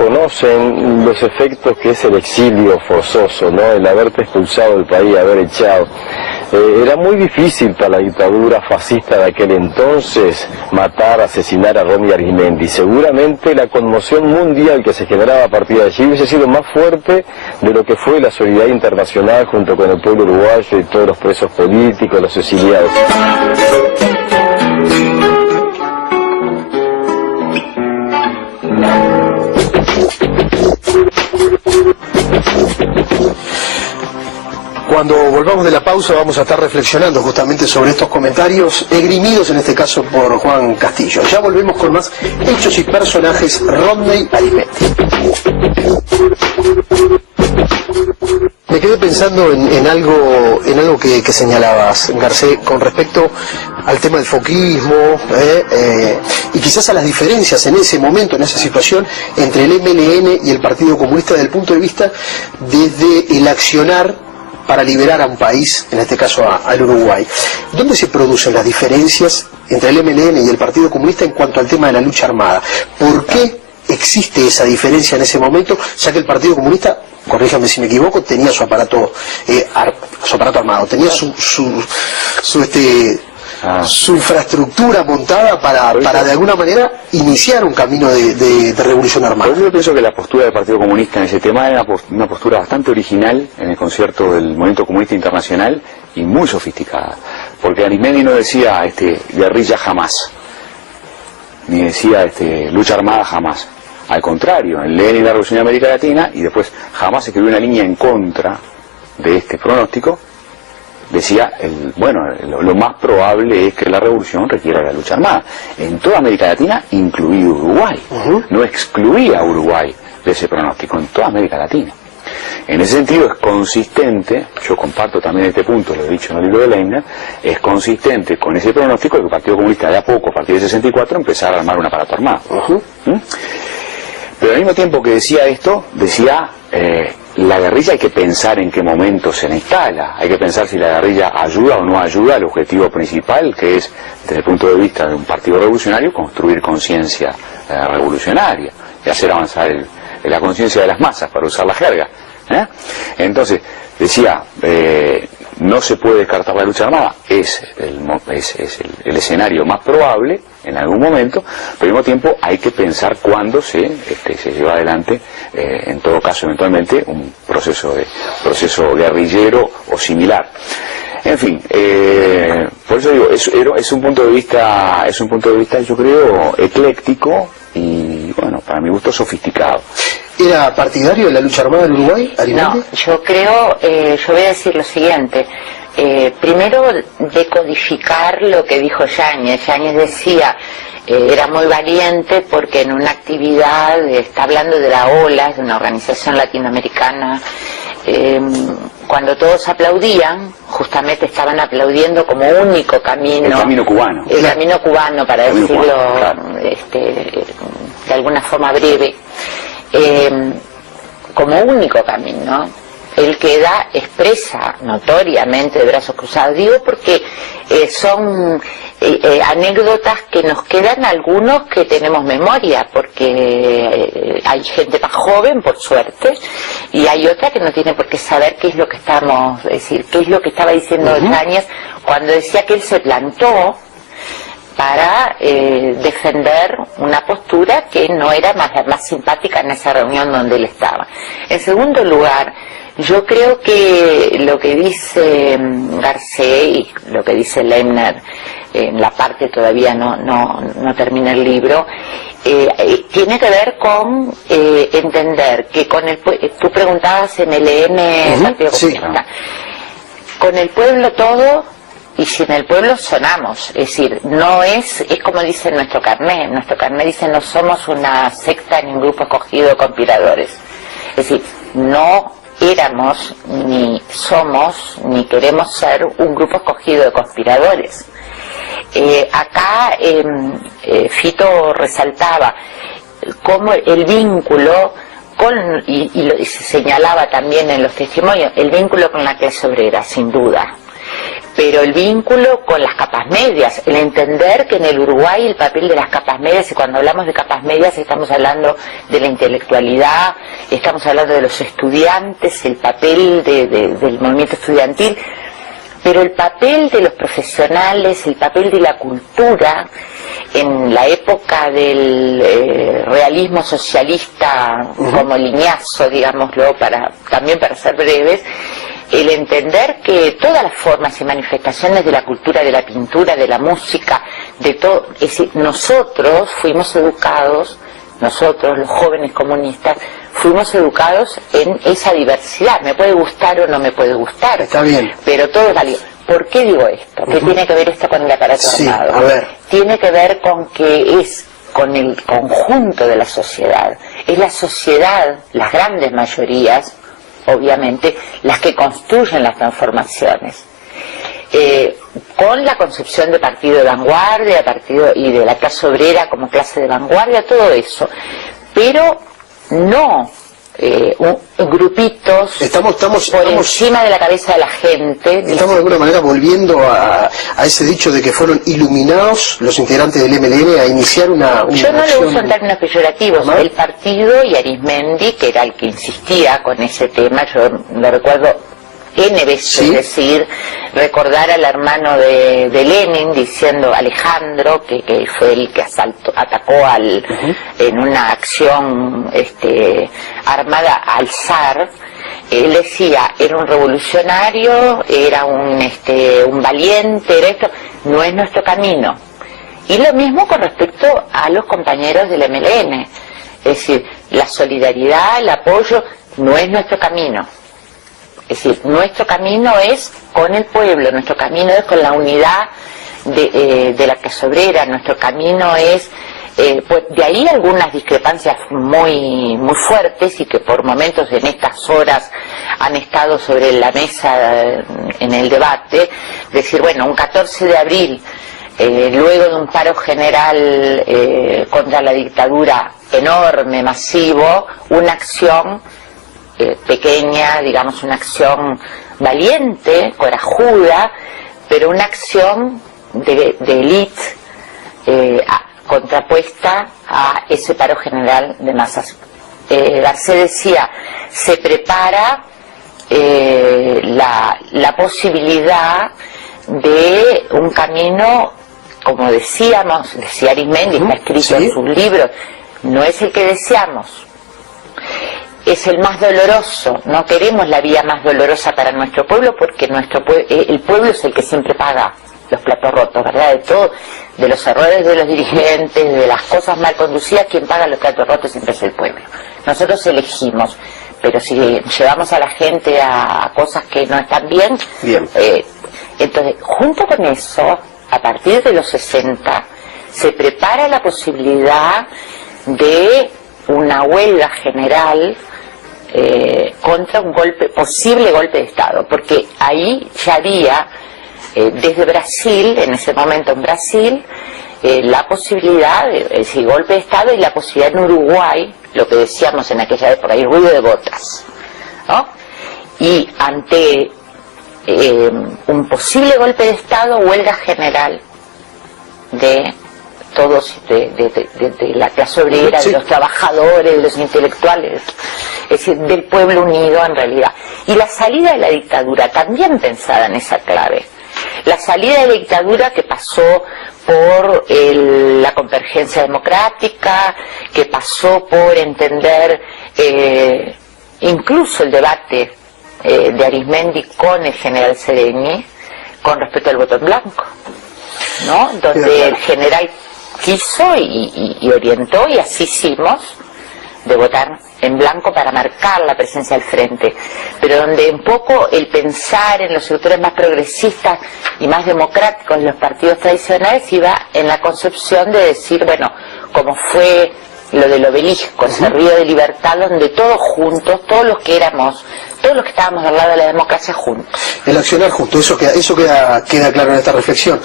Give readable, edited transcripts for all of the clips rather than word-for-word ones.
conocen los efectos que es el exilio forzoso, ¿no? El haberte expulsado del país, haber echado. Era muy difícil para la dictadura fascista de aquel entonces matar, asesinar a Ronnie Arguimendi. Seguramente la conmoción mundial que se generaba a partir de allí hubiese sido más fuerte de lo que fue la solidaridad internacional junto con el pueblo uruguayo y todos los presos políticos, los exiliados. Cuando volvamos de la pausa vamos a estar reflexionando justamente sobre estos comentarios esgrimidos en este caso por Juan Castillo. Ya volvemos con más hechos y personajes Rodney Arguimendi. Me quedé pensando en algo que señalabas, Garcés, con respecto al tema del foquismo y quizás a las diferencias en ese momento, en esa situación, entre el MLN y el Partido Comunista desde el punto de vista desde el accionar para liberar a un país, en este caso al Uruguay. ¿Dónde se producen las diferencias entre el MLN y el Partido Comunista en cuanto al tema de la lucha armada? ¿Por qué existe esa diferencia en ese momento, ya que el Partido Comunista, corríjame si me equivoco, tenía su aparato armado, tenía su infraestructura montada para de alguna manera iniciar un camino de revolución armada? Yo pienso que la postura del Partido Comunista en ese tema era una postura bastante original en el concierto del Movimiento Comunista Internacional y muy sofisticada, porque Arguimendi no decía guerrilla jamás, ni decía lucha armada jamás. Al contrario, en Lenin y la Revolución de América Latina, y después jamás escribió una línea en contra de este pronóstico. Decía, lo más probable es que la revolución requiera la lucha armada. En toda América Latina, incluido Uruguay. No excluía a Uruguay de ese pronóstico, en toda América Latina. En ese sentido es consistente, yo comparto también este punto, lo he dicho en el libro de Leibniz, es consistente con ese pronóstico de que el Partido Comunista de a poco, a partir del 64, empezara a armar un aparato armado. Pero al mismo tiempo que decía esto, decía, la guerrilla hay que pensar en qué momento se instala, hay que pensar si la guerrilla ayuda o no ayuda al objetivo principal, que es, desde el punto de vista de un partido revolucionario, construir conciencia revolucionaria y hacer avanzar la conciencia de las masas, para usar la jerga. Entonces, decía, no se puede descartar la lucha armada, es el escenario más probable en algún momento, pero al mismo tiempo hay que pensar cuándo se lleva adelante, en todo caso eventualmente, un proceso guerrillero o similar. En fin, por eso digo, es un punto de vista, yo creo, ecléctico y, bueno, para mi gusto sofisticado. ¿Era partidario de la lucha armada en Uruguay, Arguimendi? No, yo creo, yo voy a decir lo siguiente. Primero, decodificar lo que dijo Yáñez. Yáñez decía, era muy valiente porque en una actividad, está hablando de la OLA, de una organización latinoamericana, cuando todos aplaudían, justamente estaban aplaudiendo como único camino. El camino cubano. El camino cubano, para decirlo claro. De alguna forma breve. Como único camino, el que expresa notoriamente de brazos cruzados. Digo porque son anécdotas que nos quedan algunos que tenemos memoria, porque hay gente más joven, por suerte, y hay otra que no tiene por qué saber qué es lo que qué es lo que estaba diciendo Yáñez cuando decía que él se plantó para defender una postura que no era la más simpática en esa reunión donde él estaba. En segundo lugar, yo creo que lo que dice Garcés y lo que dice Leibniz, en la parte todavía no termina el libro, tiene que ver con entender que tú preguntabas MLN, Partido Comunista, con el pueblo todo. Y si en el pueblo sonamos, es decir, no es como dice nuestro carnet dice no somos una secta ni un grupo escogido de conspiradores. Es decir, no éramos, ni somos, ni queremos ser un grupo escogido de conspiradores. Acá Fito resaltaba cómo el vínculo y se señalaba también en los testimonios, el vínculo con la clase obrera, sin duda. pero el vínculo con las capas medias, el entender que en el Uruguay el papel de las capas medias, y cuando hablamos de capas medias estamos hablando de la intelectualidad, estamos hablando de los estudiantes, el papel del movimiento estudiantil, pero el papel de los profesionales, el papel de la cultura, en la época del realismo socialista como lineazo, digámoslo, también para ser breves, el entender que todas las formas y manifestaciones de la cultura, de la pintura, de la música, de todo, es decir, nosotros fuimos educados, nosotros los jóvenes comunistas, fuimos educados en esa diversidad. Me puede gustar o no me puede gustar. Está bien. Pero todo es válido. ¿Por qué digo esto? ¿Qué tiene que ver esto con el aparato armado? A ver. Tiene que ver con que es con el conjunto de la sociedad. Es la sociedad, las grandes mayorías, obviamente, las que construyen las transformaciones. Con la concepción de partido de vanguardia, partido y de la clase obrera como clase de vanguardia, todo eso. Pero no grupitos estamos por encima de la cabeza de la gente. Estamos de alguna manera volviendo a ese dicho de que fueron iluminados los integrantes del MLN a iniciar una Yo no acción... lo uso en términos peyorativos. ¿No? El partido y Arismendi, que era el que insistía con ese tema, yo lo recuerdo N veces decir, recordar al hermano de Lenin diciendo, Alejandro, que fue el que atacó en una acción armada al zar. Él decía, era un revolucionario, era un valiente, era esto, no es nuestro camino. Y lo mismo con respecto a los compañeros del MLN, es decir, la solidaridad, el apoyo, no es nuestro camino. Es decir, nuestro camino es con el pueblo, nuestro camino es con la unidad de la clase obrera, nuestro camino es... pues de ahí algunas discrepancias muy fuertes y que por momentos en estas horas han estado sobre la mesa en el debate, decir, bueno, un 14 de abril, luego de un paro general contra la dictadura enorme, masivo, una acción pequeña, digamos una acción valiente, corajuda, pero una acción de élite contrapuesta a ese paro general de masas. Garcés decía, se prepara la posibilidad de un camino, como decía Arismendi, está escrito en sus libros, no es el que deseamos, es el más doloroso. No queremos la vía más dolorosa para nuestro pueblo, porque el pueblo es el que siempre paga los platos rotos, ¿verdad? De todo, de los errores de los dirigentes, de las cosas mal conducidas, quien paga los platos rotos siempre es el pueblo. Nosotros elegimos, pero si llevamos a la gente a cosas que no están bien. Entonces, junto con eso, a partir de los 60, se prepara la posibilidad de una huelga general contra un posible golpe de Estado, porque ahí ya había desde Brasil, en ese momento en Brasil, la posibilidad, es decir, golpe de Estado, y la posibilidad en Uruguay, lo que decíamos en aquella época, el ruido de botas, ¿no? Y ante un posible golpe de Estado, huelga general de todos, de la clase obrera, de los trabajadores, de los intelectuales, es decir, del pueblo unido en realidad. Y la salida de la dictadura, también pensada en esa clave. La salida de la dictadura que pasó por la convergencia democrática, que pasó por entender incluso el debate de Arismendi con el general Sereni con respecto al voto en blanco, ¿no? Donde el general quiso y orientó, y así hicimos, de votar en blanco para marcar la presencia al frente, pero donde un poco el pensar en los sectores más progresistas y más democráticos de los partidos tradicionales iba en la concepción de decir, bueno, como fue lo del obelisco, ese río de libertad donde todos juntos, todos los que estábamos al lado de la democracia juntos. El accionar junto, eso queda claro en esta reflexión.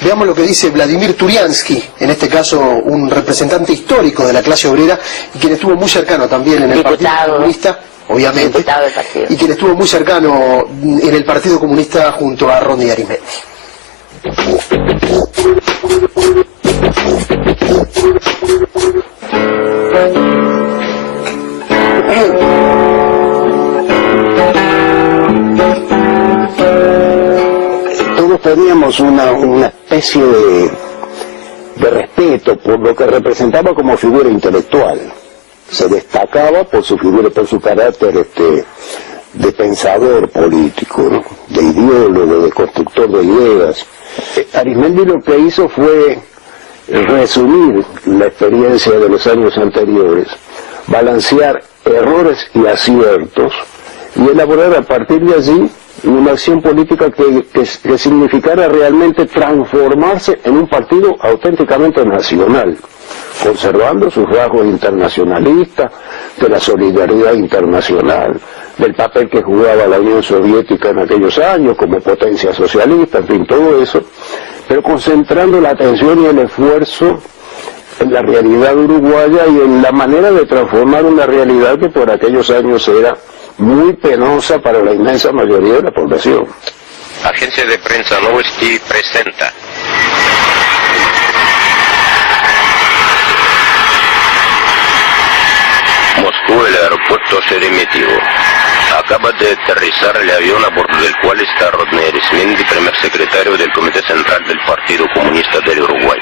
Veamos lo que dice Vladimir Turiansky, en este caso un representante histórico de la clase obrera y quien estuvo muy cercano también en el Partido Comunista obviamente, diputado del partido, y quien estuvo muy cercano en el Partido Comunista junto a Rodney Arizmendi. Todos teníamos una especie de respeto por lo que representaba como figura intelectual. Se destacaba por su figura, por su carácter de pensador político, ¿no? De ideólogo, de constructor de ideas. Arizmendi lo que hizo fue resumir la experiencia de los años anteriores, balancear errores y aciertos y elaborar a partir de allí una acción política que significara realmente transformarse en un partido auténticamente nacional, conservando sus rasgos internacionalistas, de la solidaridad internacional, del papel que jugaba la Unión Soviética en aquellos años como potencia socialista, en fin, todo eso, pero concentrando la atención y el esfuerzo en la realidad uruguaya y en la manera de transformar una realidad que por aquellos años era muy penosa para la inmensa mayoría de la población. Agencia de Prensa Novosti presenta. Moscú, el aeropuerto Sheremetyevo. Acaba de aterrizar el avión a bordo del cual está Rodney Arizmendi, primer secretario del Comité Central del Partido Comunista del Uruguay.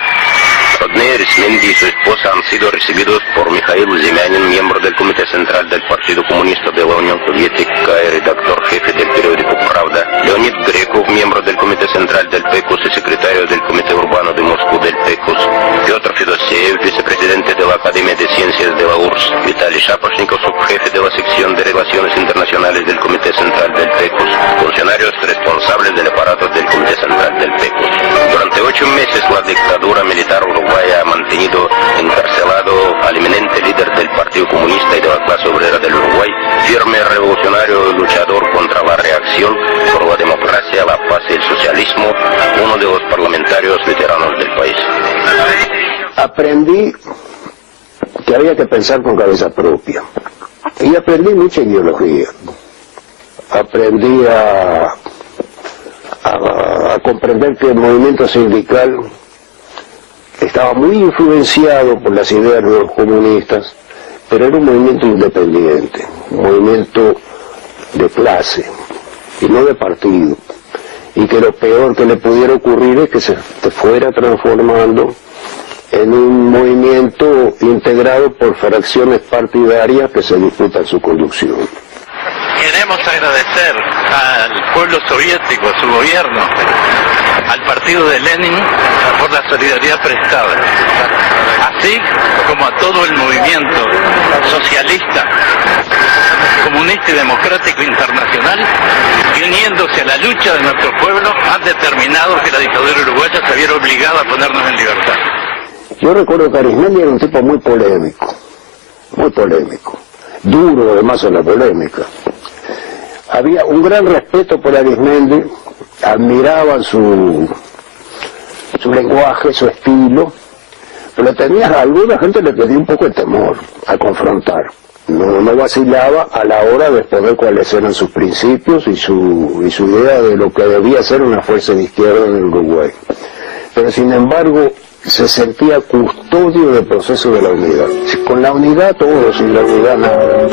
Rodney Arizmendi y su esposa han sido recibidos por Mikhail Zemyanin, miembro del Comité Central del Partido Comunista de la Unión Soviética y redactor jefe del periódico Pravda, Leonid Grekov, miembro del Comité Central del PECOS y secretario del Comité Urbano de Moscú del PECOS, Piotr Fedoseev, vicepresidente de la Academia de Ciencias de la URSS, Vitaly Shaposhnikov, subjefe de la sección de Relaciones Internacionales del Comité Central del PECOS, funcionarios responsables del aparato del Comité Central del PECOS. Durante 8 meses la dictadura militar uruguaya ha mantenido encarcelado al eminente líder del Partido Comunista y de la clase obrera del Uruguay, firme revolucionario y luchador contra la reacción por la democracia, la paz y el socialismo, uno de los parlamentarios veteranos del país. Aprendí que había que pensar con cabeza propia y aprendí mucha ideología. Aprendí a comprender que el movimiento sindical estaba muy influenciado por las ideas de los comunistas, pero era un movimiento independiente, un movimiento de clase y no de partido, y que lo peor que le pudiera ocurrir es que se fuera transformando en un movimiento integrado por fracciones partidarias que se disputan su conducción. Queremos agradecer al pueblo soviético, a su gobierno, al partido de Lenin por la solidaridad prestada, así como a todo el movimiento socialista, comunista y democrático internacional, que uniéndose a la lucha de nuestro pueblo han determinado que la dictadura uruguaya se viera obligada a ponernos en libertad. Yo recuerdo que Arizmendi era un tipo muy polémico, duro además en la polémica. Había un gran respeto por Arizmendi, admiraban su lenguaje, su estilo, pero a alguna gente le tenía un poco de temor a confrontar. No vacilaba a la hora de exponer cuáles eran sus principios y su idea de lo que debía ser una fuerza de izquierda en el Uruguay. Pero sin embargo se sentía custodio del proceso de la unidad. Con la unidad todo, sin la unidad nada.